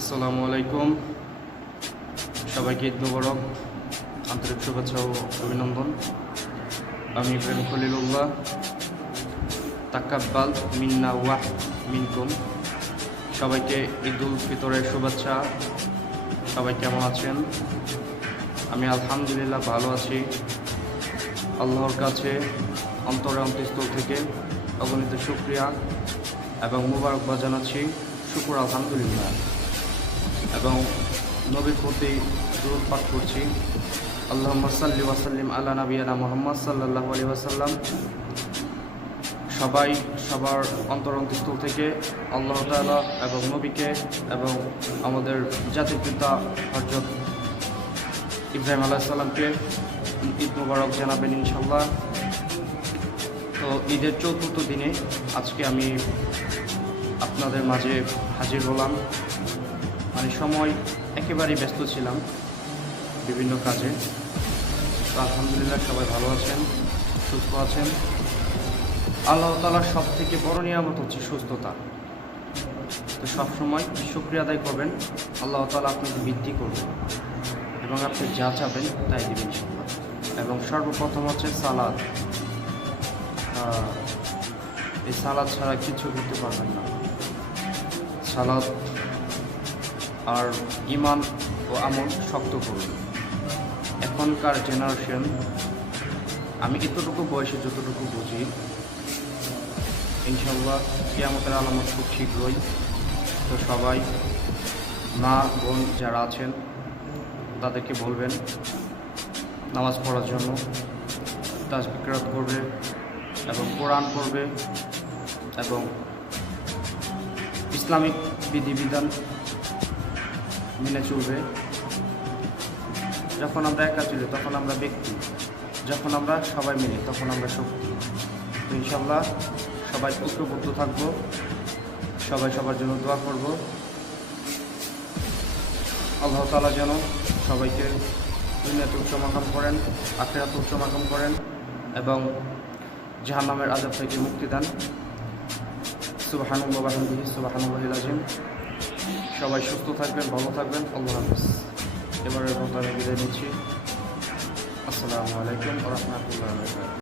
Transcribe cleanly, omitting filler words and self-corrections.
আসসালামু আলাইকুম, সবাইকে ঈদ মোবারক, আন্তরিক শুভেচ্ছা ও অভিনন্দন। আমি ইব্রাহিম খলিলুল্লাহ। তাকাব্বাল মিন্না ওয়া মিনকুম। সবাইকে ঈদ উল ফিতরের শুভেচ্ছা। সবাই কেমন আছেন? আমি আলহামদুলিল্লাহ ভালো আছি। আল্লাহর কাছে অন্তরে অন্তঃস্থল থেকে অগণিত শুকরিয়া এবং মুবারকবাদ জানাচ্ছি। শুকর আলহামদুলিল্লাহ। এবং নবীর প্রতি দুরূদ পাঠ করছি। আল্লাহুম্মা সাল্লি ওয়া সাল্লিম আলা নাবিয়িনা মুহাম্মদ সাল্লাল্লাহু আলাইহি ওয়াসাল্লাম। সবাই সবার অন্তরস্থল থেকে আল্লাহ তাআলা এবং নবীকে এবং আমাদের জাতির পিতা হযরত ইব্রাহিম আলাইহিস সালামকে ঈদ মোবারক জানাবেন ইনশাআল্লাহ। তো ঈদের চতুর্থ দিনে আজকে আমি আপনাদের মাঝে হাজির হলাম। সময় একেবারেই ব্যস্ত ছিলাম বিভিন্ন কাজে। তো আলহামদুলিল্লাহ সবাই ভালো আছেন, সুস্থ আছেন। আল্লাহ তাআলার সব থেকে বড় নিয়ামত হচ্ছে সুস্থতা। তো সবসময় শুকরিয়া আদায় করবেন, আল্লাহ তাআলা আপনাকে বৃদ্ধি করবেন এবং আপনি যা চাবেন তাই দেবেন ইনশাআল্লাহ। এবং সর্বপ্রথম হচ্ছে সালাদ। এই সালাদ ছাড়া কিছু করতে পারবেন না। সালাদ আর ইমান ও আমল শক্ত করুন। এখনকার জেনারেশন, আমি এতটুকু বয়সে যতটুকু বুঝি, ইনশাআল্লাহ কিয়ামতের আলামত খুব শীঘ্রই। তো সবাই মা বোন যারা আছেন তাদেরকে বলবেন নামাজ পড়ার জন্য, তাসবিহ কিরাত করবে এবং কোরআন পড়বে এবং ইসলামিক বিধিবিধান মেনে চলবে। যখন আমরা একা চলি তখন আমরা ব্যক্তি, যখন আমরা সবাই মিলি তখন আমরা শক্তি। তো ইনশাআল্লাহ সবাই ঐক্যবদ্ধ থাকবো, সবাই সবার জন্য দোয়া করব। আল্লাহ তাআলা যেন সবাইকে দুনিয়াতে উচ্চ মাকাম করেন, আখিরাতে উচ্চ মাকাম করেন এবং জাহান্নামের আযাব থেকে মুক্তি দেন। সুবহানাল্লাহি ওয়া বিহামদিহি সুবহানাল্লাহিল আযীম। সবাই সুস্থ থাকবেন, ভালো থাকবেন। আল্লাহ হাফেজ। এবারের মতো আমি বিদায় নিচ্ছি। আসসালামু আলাইকুম ওয়া রাহমাতুল্লাহি ওয়া বারাকাতুহু।